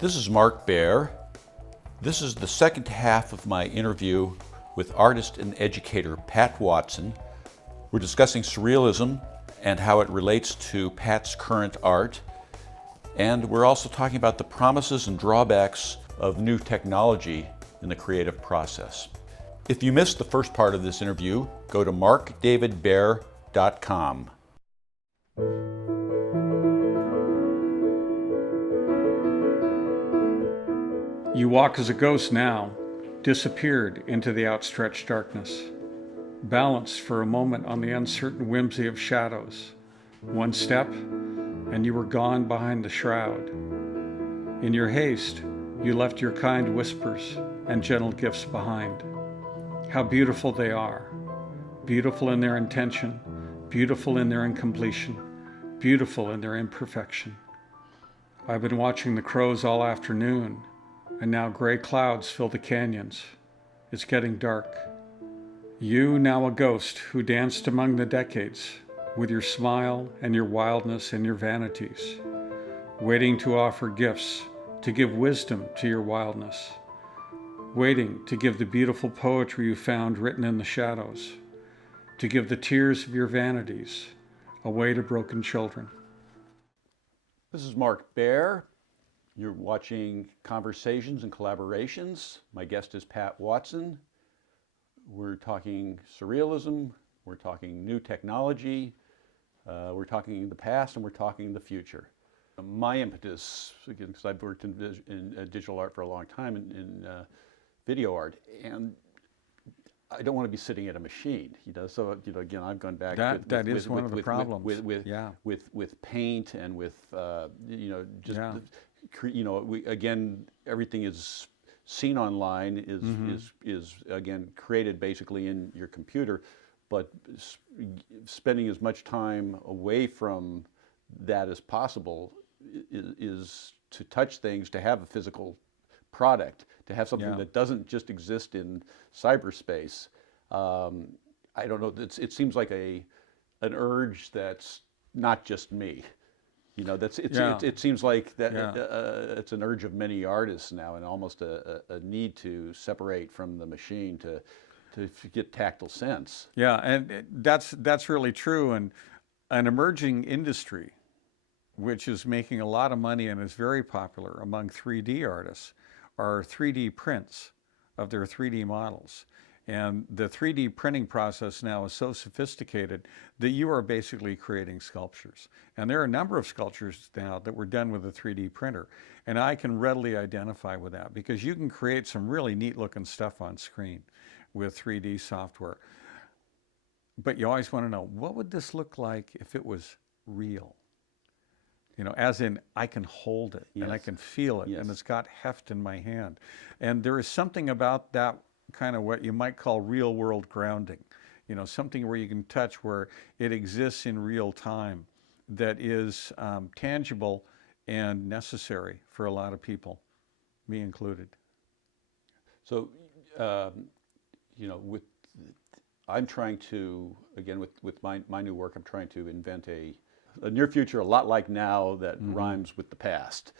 This is Mark Baer. This is the second half of my interview with artist and educator Pat Watson. We're discussing surrealism and how it relates to Pat's current art. And we're also talking about the promises and drawbacks of new technology in the creative process. If you missed the first part of this interview, go to markdavidbaer.com. You walk as a ghost now, disappeared into the outstretched darkness, balanced for a moment on the uncertain whimsy of shadows. One step, and you were gone behind the shroud. In your haste, you left your kind whispers and gentle gifts behind. How beautiful they are, beautiful in their intention, beautiful in their incompletion, beautiful in their imperfection. I've been watching the crows all afternoon, and now gray clouds fill the canyons. It's getting dark. You, now a ghost who danced among the decades, with your smile and your wildness and your vanities, waiting to offer gifts, to give wisdom to your wildness, waiting to give the beautiful poetry you found written in the shadows, to give the tears of your vanities away to broken children. This is Mark Baer. You're watching Conversations and Collaborations. My guest is Pat Watson. We're talking surrealism, we're talking new technology, we're talking the past, and we're talking the future. My impetus, again, because I've worked in digital art for a long time, in video art, and I don't want to be sitting at a machine, So again, I've gone back. That is one of the problems. With paint and with again, everything is seen online, is again created basically in your computer, but spending as much time away from that as possible is to touch things, to have a physical product, to have something that doesn't just exist in cyberspace. I don't know. It seems like an urge that's not just me. It seems like that it's an urge of many artists now, and almost a need to separate from the machine to get tactile sense. Yeah, and that's really true. And an emerging industry, which is making a lot of money and is very popular among 3D artists, are 3D prints of their 3D models. And the 3D printing process now is so sophisticated that you are basically creating sculptures. And there are a number of sculptures now that were done with a 3D printer. And I can readily identify with that because you can create some really neat looking stuff on screen with 3D software. But you always want to know, what would this look like if it was real? As in, I can hold it and I can feel it and it's got heft in my hand. And there is something about that kind of what you might call real world grounding, something where you can touch, where it exists in real time, that is tangible and necessary for a lot of people, me included. So, I'm trying to, again, with my new work, I'm trying to invent a near future a lot like now that rhymes with the past.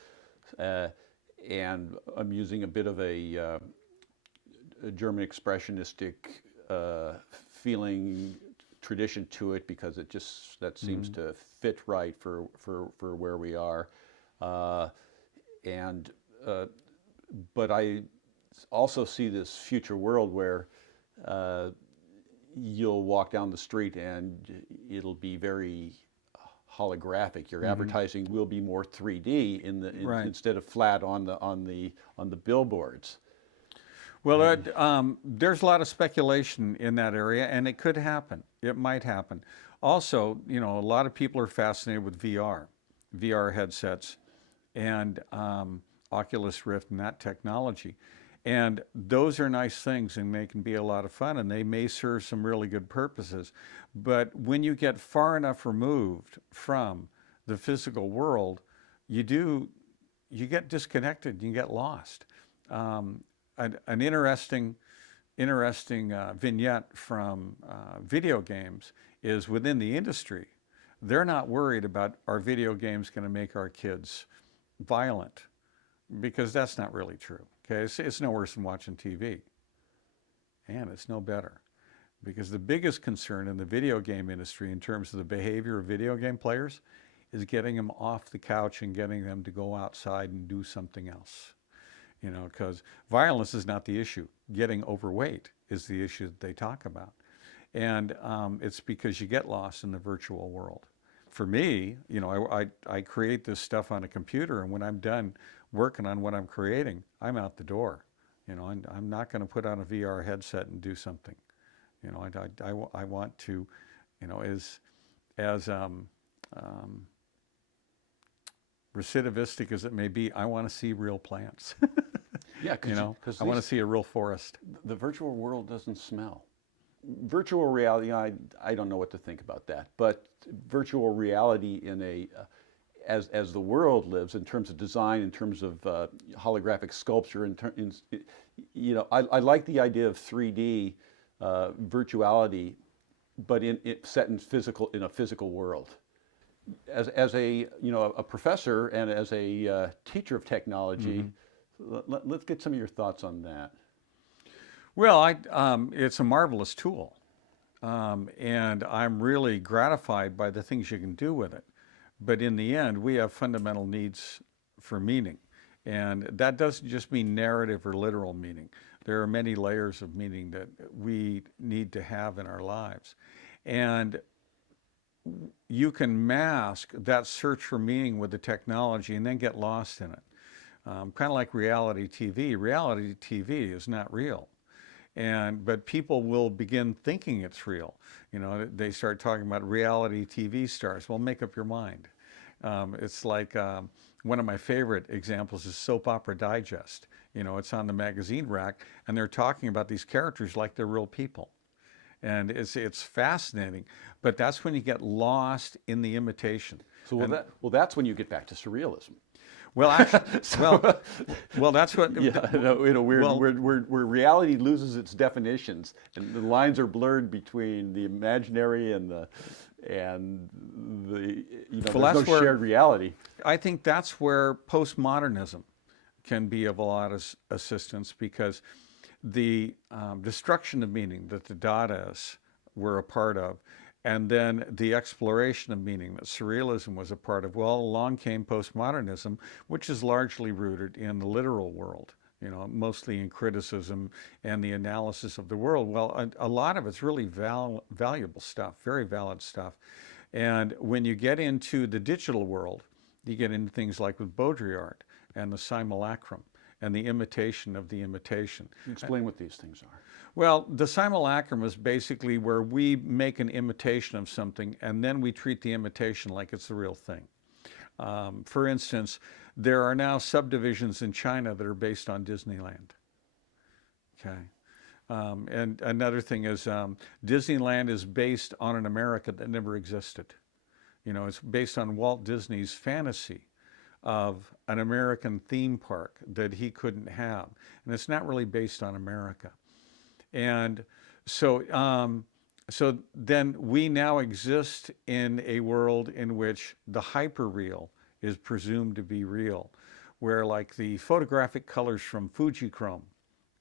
And I'm using a bit of a German expressionistic feeling tradition to it, because that seems to fit right for where we are, but I also see this future world where you'll walk down the street and it'll be very holographic. Your advertising will be more 3D instead of flat on the billboards. Well, there's a lot of speculation in that area, and it could happen. It might happen. Also, a lot of people are fascinated with VR headsets, and Oculus Rift and that technology. And those are nice things, and they can be a lot of fun, and they may serve some really good purposes. But when you get far enough removed from the physical world, you get disconnected, you get lost. An interesting vignette from video games is within the industry. They're not worried about, are video games going to make our kids violent because that's not really true. Okay, it's no worse than watching TV, and it's no better. Because the biggest concern in the video game industry in terms of the behavior of video game players is getting them off the couch and getting them to go outside and do something else. You know, because violence is not the issue. Getting overweight is the issue that they talk about. And it's because you get lost in the virtual world. For me, you know, I create this stuff on a computer, and when I'm done working on what I'm creating, I'm out the door. You know, I'm not going to put on a VR headset and do something. You know, I want to, you know, as recidivistic as it may be, I want to see real plants. Yeah, you know, I want to see a real forest. The virtual world doesn't smell. Virtual reality, I don't know what to think about that, but virtual reality in a as the world lives in terms of design, in terms of holographic sculpture, you know, I like the idea of 3D virtuality, but set in a physical world. As a you know a professor and as a teacher of technology, let's get some of your thoughts on that. Well, it's a marvelous tool, and I'm really gratified by the things you can do with it. But in the end, we have fundamental needs for meaning, and that doesn't just mean narrative or literal meaning. There are many layers of meaning that we need to have in our lives. And you can mask that search for meaning with the technology and then get lost in it. Kind of like reality TV. Reality TV is not real. But people will begin thinking it's real. You know, they start talking about reality TV stars. Well, make up your mind. It's like one of my favorite examples is Soap Opera Digest. You know, it's on the magazine rack, and they're talking about these characters like they're real people. And it's fascinating, but that's when you get lost in the imitation. So that's when you get back to surrealism. Well, actually, well, that's what. Yeah, in a weird, where reality loses its definitions, and the lines are blurred between the imaginary and the you know, Well, there's no shared reality. I think that's where postmodernism can be of a lot of assistance, because the destruction of meaning that the Dadaists were a part of, and then the exploration of meaning that surrealism was a part of. Well, along came postmodernism, which is largely rooted in the literal world, you know, mostly in criticism and the analysis of the world. Well, a lot of it's really valuable stuff, very valid stuff. And when you get into the digital world, you get into things like with Baudrillard and the simulacrum and the imitation of the imitation. Explain what these things are. Well, the simulacrum is basically where we make an imitation of something and then we treat the imitation like it's the real thing. For instance, there are now subdivisions in China that are based on Disneyland. Okay. And another thing is Disneyland is based on an America that never existed. You know, it's based on Walt Disney's fantasy of an American theme park that he couldn't have. And it's not really based on America. And so, so then we now exist in a world in which the hyperreal is presumed to be real, where like the photographic colors from Fujichrome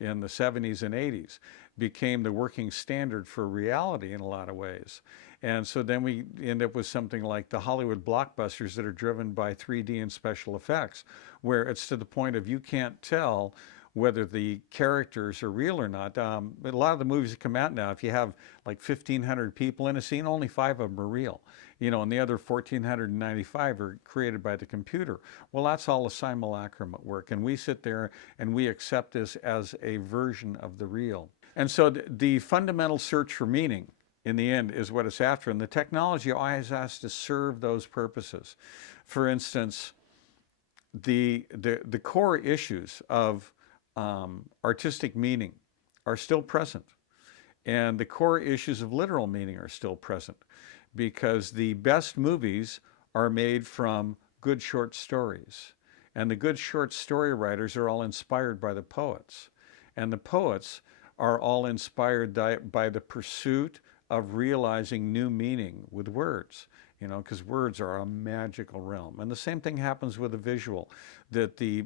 in the 70s and 80s became the working standard for reality in a lot of ways. And so then we end up with something like the Hollywood blockbusters that are driven by 3D and special effects, where it's to the point of you can't tell whether the characters are real or not. But a lot of the movies that come out now, if you have like 1,500 people in a scene, only 5 of them are real. You know, and the other 1,495 are created by the computer. Well, that's all a simulacrum at work. And we sit there and we accept this as a version of the real. And so the fundamental search for meaning in the end is what it's after. And the technology always has to serve those purposes. For instance, the core issues of artistic meaning are still present. And the core issues of literal meaning are still present, because the best movies are made from good short stories. And the good short story writers are all inspired by the poets. And the poets are all inspired by the pursuit of realizing new meaning with words. because words are a magical realm. And the same thing happens with the visual, that the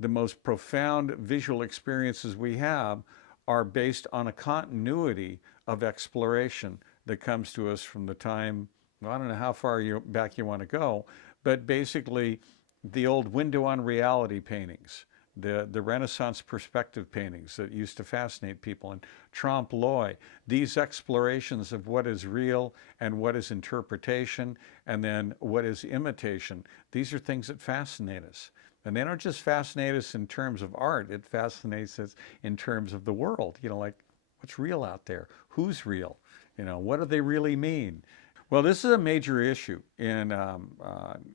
most profound visual experiences we have are based on a continuity of exploration that comes to us from the time, well, I don't know how far back you want to go, but basically the old window on reality paintings, the Renaissance perspective paintings that used to fascinate people, and trompe l'oeil, these explorations of what is real and what is interpretation and then what is imitation. These are things that fascinate us. And they don't just fascinate us in terms of art, it fascinates us in terms of the world. Like, what's real out there? Who's real? What do they really mean? Well, this is a major issue in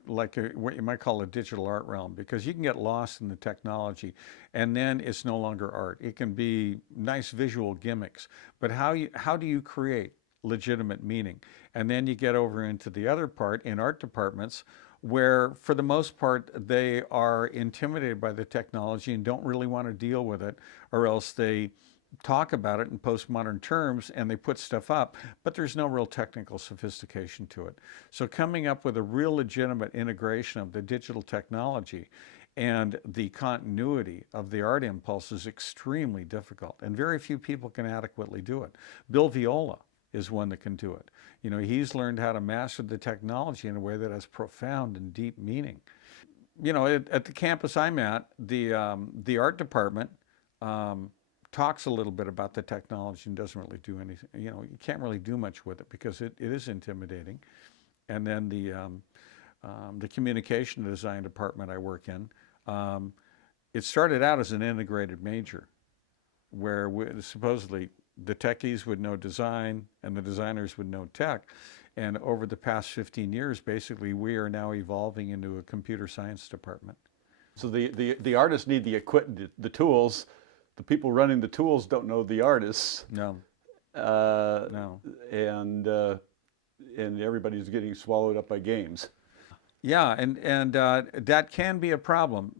what you might call a digital art realm, because you can get lost in the technology and then it's no longer art. It can be nice visual gimmicks, but how do you create legitimate meaning? And then you get over into the other part in art departments where, for the most part, they are intimidated by the technology and don't really want to deal with it, or else they talk about it in postmodern terms and they put stuff up, but there's no real technical sophistication to it. So coming up with a real legitimate integration of the digital technology and the continuity of the art impulse is extremely difficult, and very few people can adequately do it. Bill Viola is one that can do it. He's learned how to master the technology in a way that has profound and deep meaning. At the campus I'm at, the art department talks a little bit about the technology and doesn't really do anything. You can't really do much with it because it is intimidating. And then the communication design department I work in, it started out as an integrated major where supposedly the techies would know design and the designers would know tech. And over the past 15 years, basically, we are now evolving into a computer science department. So the artists need the equipment, the tools. The people running the tools don't know the artists. No. No. And everybody's getting swallowed up by games. Yeah, and that can be a problem.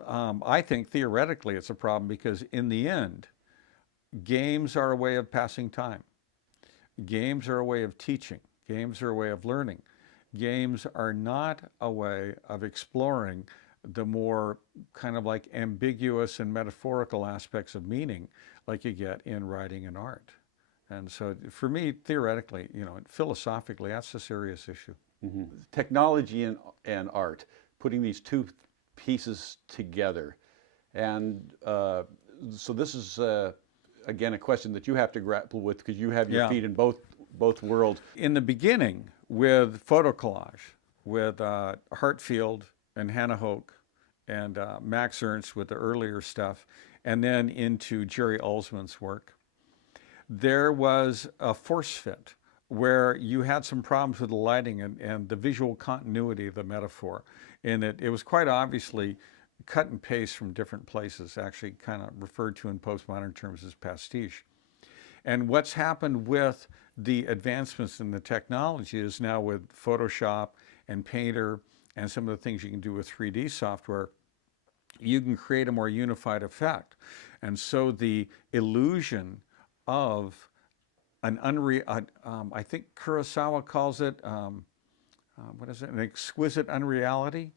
I think theoretically it's a problem because in the end, games are a way of passing time. Games are a way of teaching. Games are a way of learning. Games are not a way of exploring the more kind of like ambiguous and metaphorical aspects of meaning like you get in writing and art. And so for me, theoretically, philosophically, that's a serious issue. Mm-hmm. Technology and art, putting these two pieces together. And so this is, again, a question that you have to grapple with because you have your feet in both worlds. In the beginning, with photo collage, with Hartfield and Hannah Hoke and Max Ernst with the earlier stuff, and then into Jerry Ulsman's work, there was a force fit where you had some problems with the lighting and the visual continuity of the metaphor. And it was quite obviously cut and paste from different places, actually kind of referred to in postmodern terms as pastiche. And what's happened with the advancements in the technology is now with Photoshop and Painter and some of the things you can do with 3D software, you can create a more unified effect. And so the illusion of an I think Kurosawa calls it, what is it, an exquisite unreality,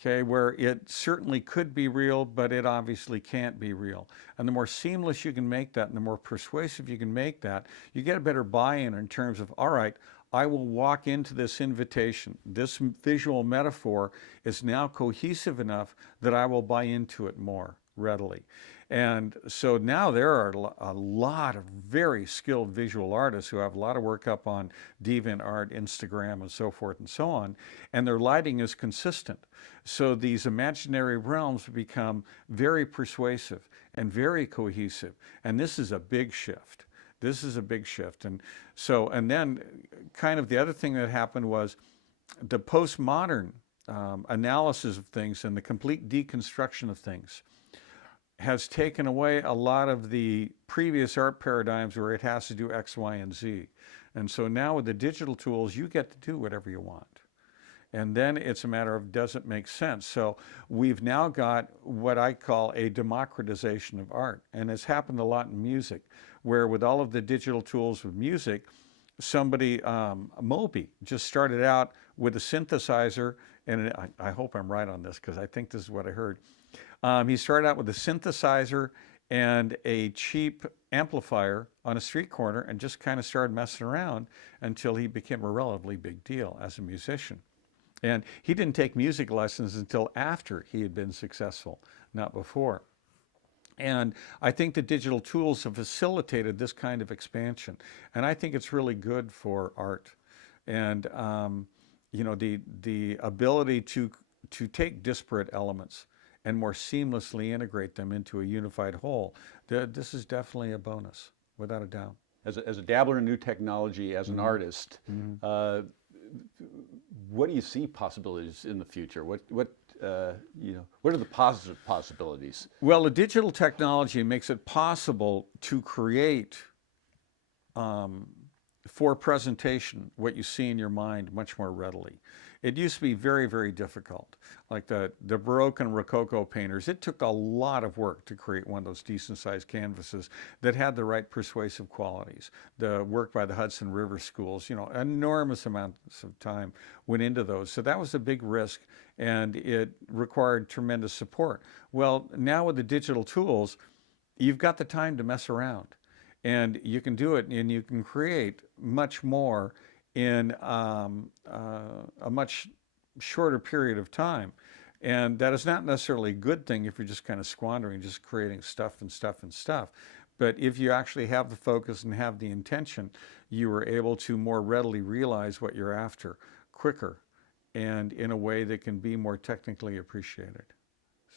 okay, where it certainly could be real, but it obviously can't be real. And the more seamless you can make that and the more persuasive you can make that, you get a better buy-in in terms of, all right, I will walk into this invitation. This visual metaphor is now cohesive enough that I will buy into it more readily. And so now there are a lot of very skilled visual artists who have a lot of work up on DeviantArt, Instagram, and so forth and so on, and their lighting is consistent. So these imaginary realms become very persuasive and very cohesive, and this is a big shift. This is a big shift. And so, and then kind of the other thing that happened was the postmodern analysis of things and the complete deconstruction of things has taken away a lot of the previous art paradigms where it has to do X, Y, and Z. And so now with the digital tools, you get to do whatever you want. And then it's a matter of, does it make sense? So we've now got what I call a democratization of art. And it's happened a lot in music, where with all of the digital tools with music, somebody, Moby, just started out with a synthesizer, and I hope I'm right on this because I think this is what I heard. He started out with a synthesizer and a cheap amplifier on a street corner and just kind of started messing around until he became a relatively big deal as a musician. And he didn't take music lessons until after he had been successful, not before. And I think the digital tools have facilitated this kind of expansion. And I think it's really good for art. And, the ability to take disparate elements and more seamlessly integrate them into a unified whole, this is definitely a bonus, without a doubt. As a dabbler in new technology, as an artist, what do you see possibilities in the future? What are the positive possibilities? Well, the digital technology makes it possible to create for presentation what you see in your mind much more readily. It used to be very, very difficult. Like the Baroque and Rococo painters, it took a lot of work to create one of those decent-sized canvases that had the right persuasive qualities. The work by the Hudson River schools, enormous amounts of time went into those. So that was a big risk, and it required tremendous support. Well, now with the digital tools, you've got the time to mess around, and you can do it, and you can create much more in a much shorter period of time. And that is not necessarily a good thing if you're just kind of squandering, just creating stuff and stuff and stuff. But if you actually have the focus and have the intention, you are able to more readily realize what you're after quicker and in a way that can be more technically appreciated.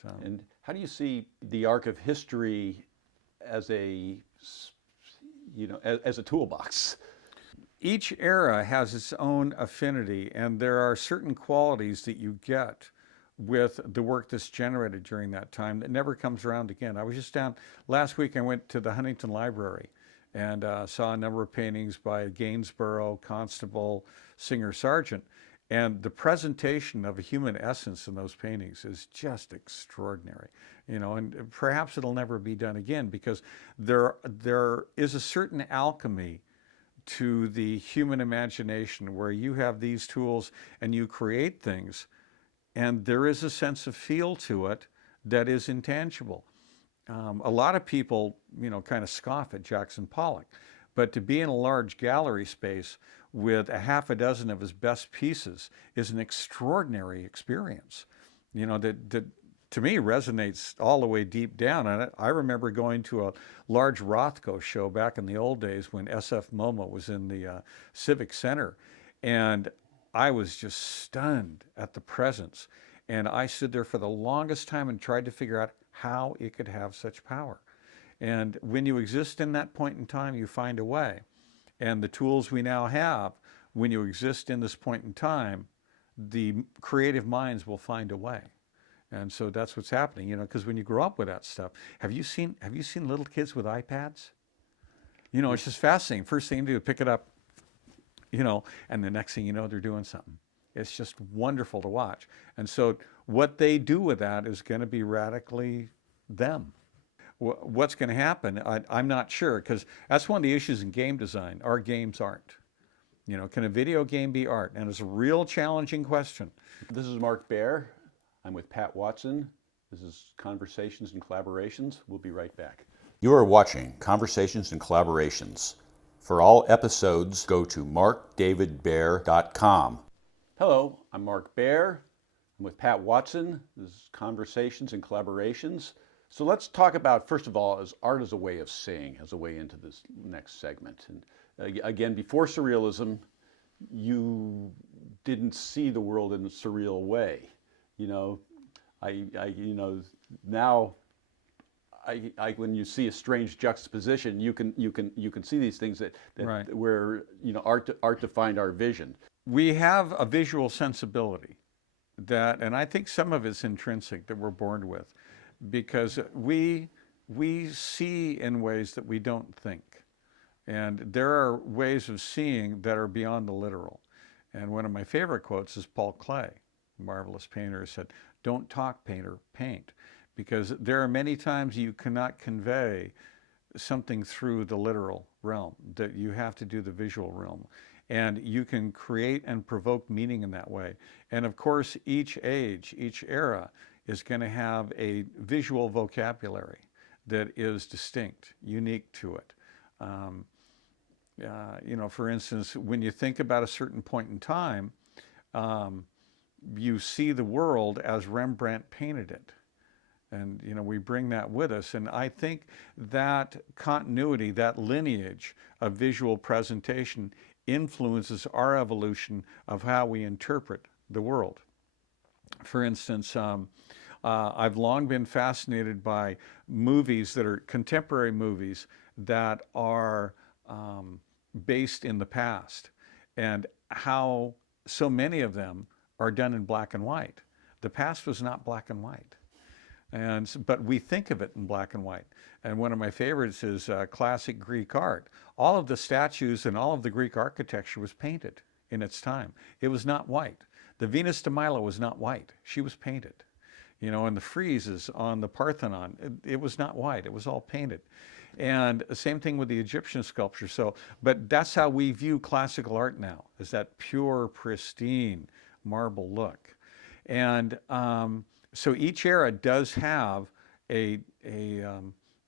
So. And how do you see the arc of history as a toolbox? Each era has its own affinity, and there are certain qualities that you get with the work that's generated during that time that never comes around again. I was just down last week. I went to the Huntington Library and saw a number of paintings by Gainsborough, Constable, Singer Sargent, and the presentation of a human essence in those paintings is just extraordinary. And perhaps it'll never be done again because there is a certain alchemy to the human imagination where you have these tools and you create things, and there is a sense of feel to it that is intangible. A lot of people, kind of scoff at Jackson Pollock, but to be in a large gallery space with a half a dozen of his best pieces is an extraordinary experience, that to me resonates all the way deep down. And I remember going to a large Rothko show back in the old days when SF MoMA was in the Civic Center, and I was just stunned at the presence. And I stood there for the longest time and tried to figure out how it could have such power. And when you exist in that point in time, you find a way. And the tools we now have, when you exist in this point in time, the creative minds will find a way. And so that's what's happening, because when you grow up with that stuff, have you seen little kids with iPads? It's just fascinating. First thing you do, pick it up, and the next thing you know, they're doing something. It's just wonderful to watch. And so what they do with that is going to be radically them. What's going to happen, I'm not sure, because that's one of the issues in game design. Our games aren't. Can a video game be art? And it's a real challenging question. This is Mark Baer. I'm with Pat Watson. This is Conversations and Collaborations. We'll be right back. You are watching Conversations and Collaborations. For all episodes, go to markdavidbaer.com. Hello, I'm Mark Baer. I'm with Pat Watson. This is Conversations and Collaborations. So let's talk about, first of all, art as a way of seeing, as a way into this next segment. And again, before surrealism, you didn't see the world in a surreal way. Now when you see a strange juxtaposition, you can see these things that right. Where art defined our vision. We have a visual sensibility and I think some of it's intrinsic that we're born with, because we see in ways that we don't think, and there are ways of seeing that are beyond the literal. And one of my favorite quotes is Paul Klee, marvelous painter, said, "Don't talk, painter, paint," because there are many times you cannot convey something through the literal realm, that you have to do the visual realm. And you can create and provoke meaning in that way. And of course, each age, each era is going to have a visual vocabulary that is distinct, unique to it. For instance, when you think about a certain point in time, you see the world as Rembrandt painted it. And, we bring that with us. And I think that continuity, that lineage of visual presentation influences our evolution of how we interpret the world. For instance, I've long been fascinated by movies that are contemporary movies that are based in the past, and how so many of them are done in black and white. The past was not black and white. But we think of it in black and white. And one of my favorites is classic Greek art. All of the statues and all of the Greek architecture was painted in its time. It was not white. The Venus de Milo was not white. She was painted. And the friezes on the Parthenon, it was not white. It was all painted. And the same thing with the Egyptian sculpture. But that's how we view classical art now, is that pure, pristine marble look. And so each era does have a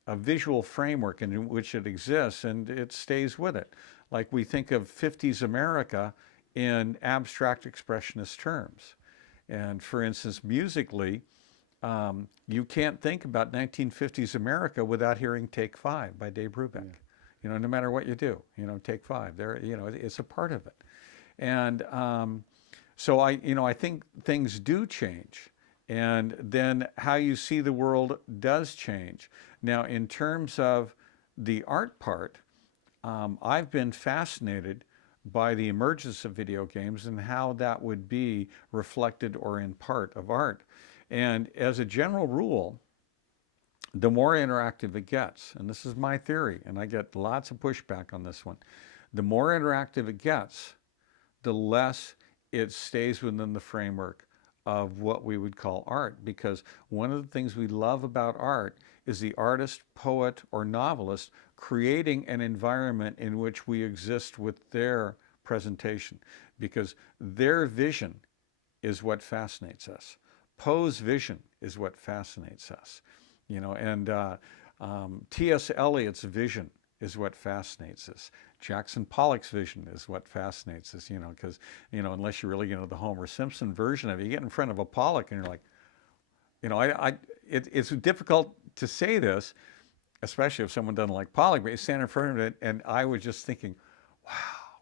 visual framework in which it exists, and it stays with it. Like we think of 50s America in abstract expressionist terms. And for instance, musically, you can't think about 1950s America without hearing Take Five by Dave Brubeck. No matter what you do, Take Five, there, it's a part of it. And so I think things do change. And then how you see the world does change. Now, in terms of the art part, I've been fascinated by the emergence of video games and how that would be reflected or in part of art. And as a general rule, the more interactive it gets, and this is my theory, and I get lots of pushback on this one, the more interactive it gets, the less it stays within the framework of what we would call art. Because one of the things we love about art is the artist, poet, or novelist creating an environment in which we exist with their presentation, because their vision is what fascinates us. Poe's vision is what fascinates us, and T.S. Eliot's vision is what fascinates us. Jackson Pollock's vision is what fascinates us, because, unless you're really, the Homer Simpson version of it, you get in front of a Pollock and you're like, it's difficult to say this, especially if someone doesn't like Pollock, but you stand in front of it, and I was just thinking, wow,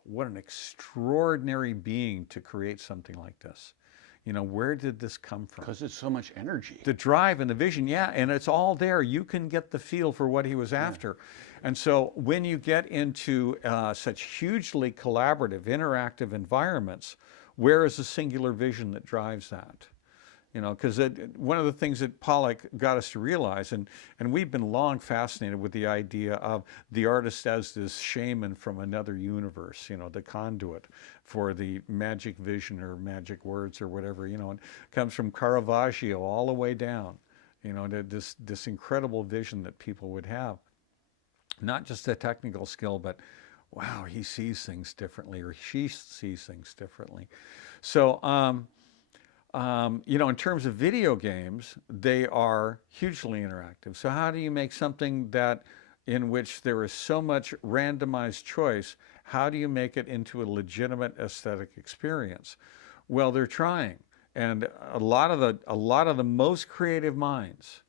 what an extraordinary being to create something like this. Where did this come from? Because it's so much energy. The drive and the vision, yeah, and it's all there. You can get the feel for what he was after. And so when you get into such hugely collaborative, interactive environments, where is the singular vision that drives that? Because one of the things that Pollock got us to realize, and we've been long fascinated with the idea of the artist as this shaman from another universe, the conduit for the magic vision or magic words or whatever, and it comes from Caravaggio all the way down, this incredible vision that people would have. Not just a technical skill, but wow, he sees things differently, or she sees things differently. So, in terms of video games, they are hugely interactive. So how do you make something in which there is so much randomized choice, how do you make it into a legitimate aesthetic experience? Well, they're trying. And a lot of the most creative minds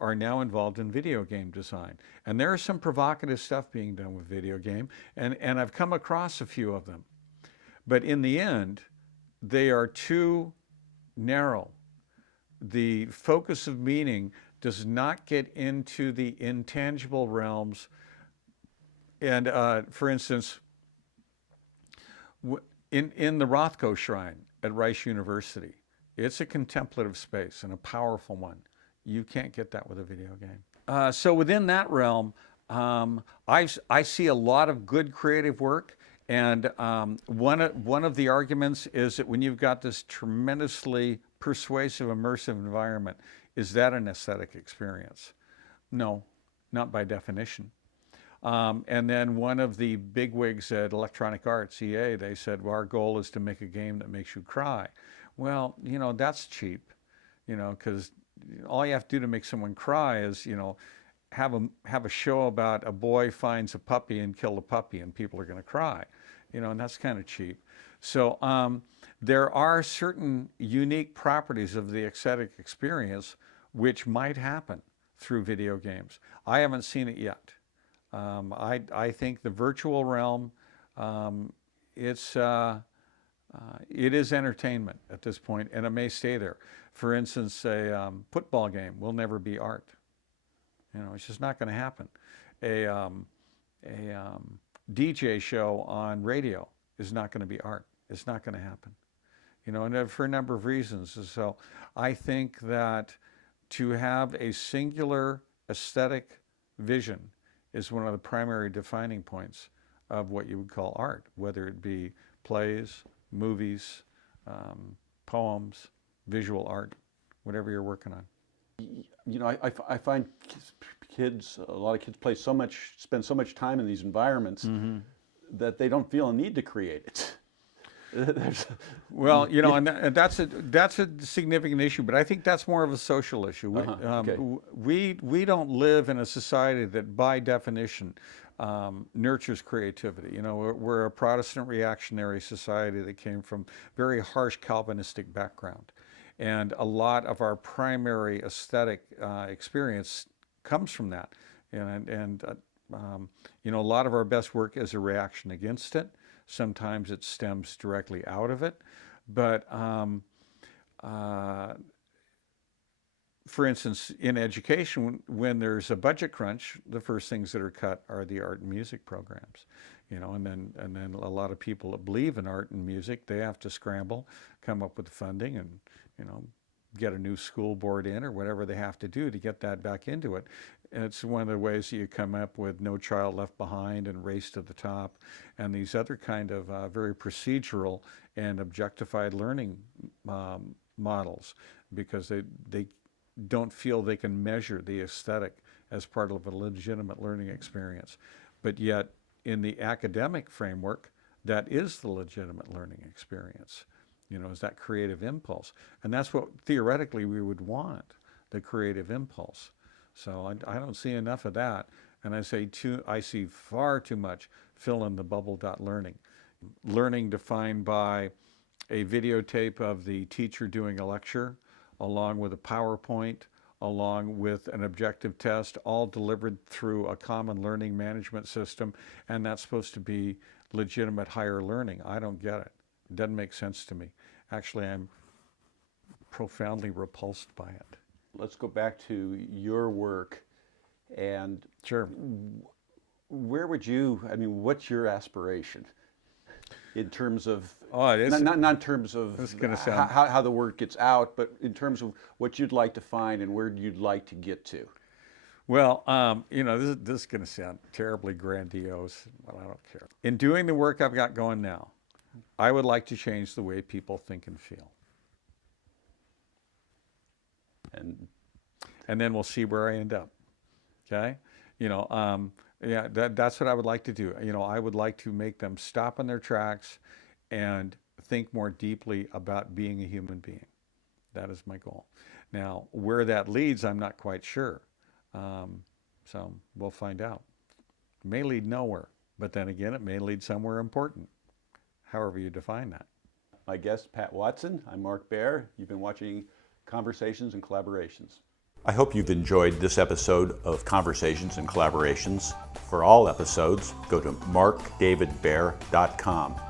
are now involved in video game design. And there is some provocative stuff being done with video game, and I've come across a few of them. But in the end, they are too narrow. The focus of meaning does not get into the intangible realms. And for instance, in the Rothko Shrine at Rice University, it's a contemplative space and a powerful one. You can't get that with a video game. So within that realm, I see a lot of good creative work. And one of the arguments is that when you've got this tremendously persuasive, immersive environment, is that an aesthetic experience? No, not by definition. And then one of the bigwigs at Electronic Arts, EA, they said, well, our goal is to make a game that makes you cry. Well, that's cheap, because all you have to do to make someone cry is, have a show about a boy finds a puppy and kill the puppy and people are going to cry, and that's kind of cheap. So there are certain unique properties of the aesthetic experience which might happen through video games. I haven't seen it yet. I think the virtual realm, it is entertainment at this point, and it may stay there. For instance, a football game will never be art. It's just not going to happen. A DJ show on radio is not going to be art. It's not going to happen. And for a number of reasons. So I think that to have a singular aesthetic vision is one of the primary defining points of what you would call art, whether it be plays, movies, poems, visual art, whatever you're working on. I find a lot of kids spend so much time in these environments that they don't feel a need to create it. Well, and that's a significant issue, but I think that's more of a social issue. Okay. We don't live in a society that, by definition, nurtures creativity. We're a Protestant reactionary society that came from very harsh Calvinistic background, and a lot of our primary aesthetic experience comes from that, and a lot of our best work is a reaction against it. Sometimes it stems directly out of it. But for instance, in education, when there's a budget crunch, the first things that are cut are the art and music programs. And then a lot of people that believe in art and music, they have to scramble, come up with funding, and get a new school board in or whatever they have to do to get that back into it. And it's one of the ways that you come up with No Child Left Behind and Race to the Top and these other kind of very procedural and objectified learning models, because they don't feel they can measure the aesthetic as part of a legitimate learning experience. But yet, in the academic framework, that is the legitimate learning experience. Is that creative impulse. And that's what theoretically we would want, the creative impulse. So I don't see enough of that. And I see far too much fill in the bubble learning. Learning defined by a videotape of the teacher doing a lecture, along with a PowerPoint, along with an objective test, all delivered through a common learning management system. And that's supposed to be legitimate higher learning. I don't get it. It doesn't make sense to me. Actually, I'm profoundly repulsed by it. Let's go back to your work, and sure, what's your aspiration in terms of, not in terms of how the work gets out, but in terms of what you'd like to find and where you'd like to get to? Well, this is going to sound terribly grandiose, but I don't care. In doing the work I've got going now, I would like to change the way people think and feel. And then we'll see where I end up. Okay? That's what I would like to do. I would like to make them stop in their tracks and think more deeply about being a human being. That is my goal. Now, where that leads, I'm not quite sure. So we'll find out. It may lead nowhere, but then again, it may lead somewhere important, however you define that. My guest, Pat Watson. I'm Mark Baer. You've been watching Conversations and Collaborations. I hope you've enjoyed this episode of Conversations and Collaborations. For all episodes, go to markdavidbaer.com.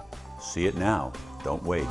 See it now. Don't wait.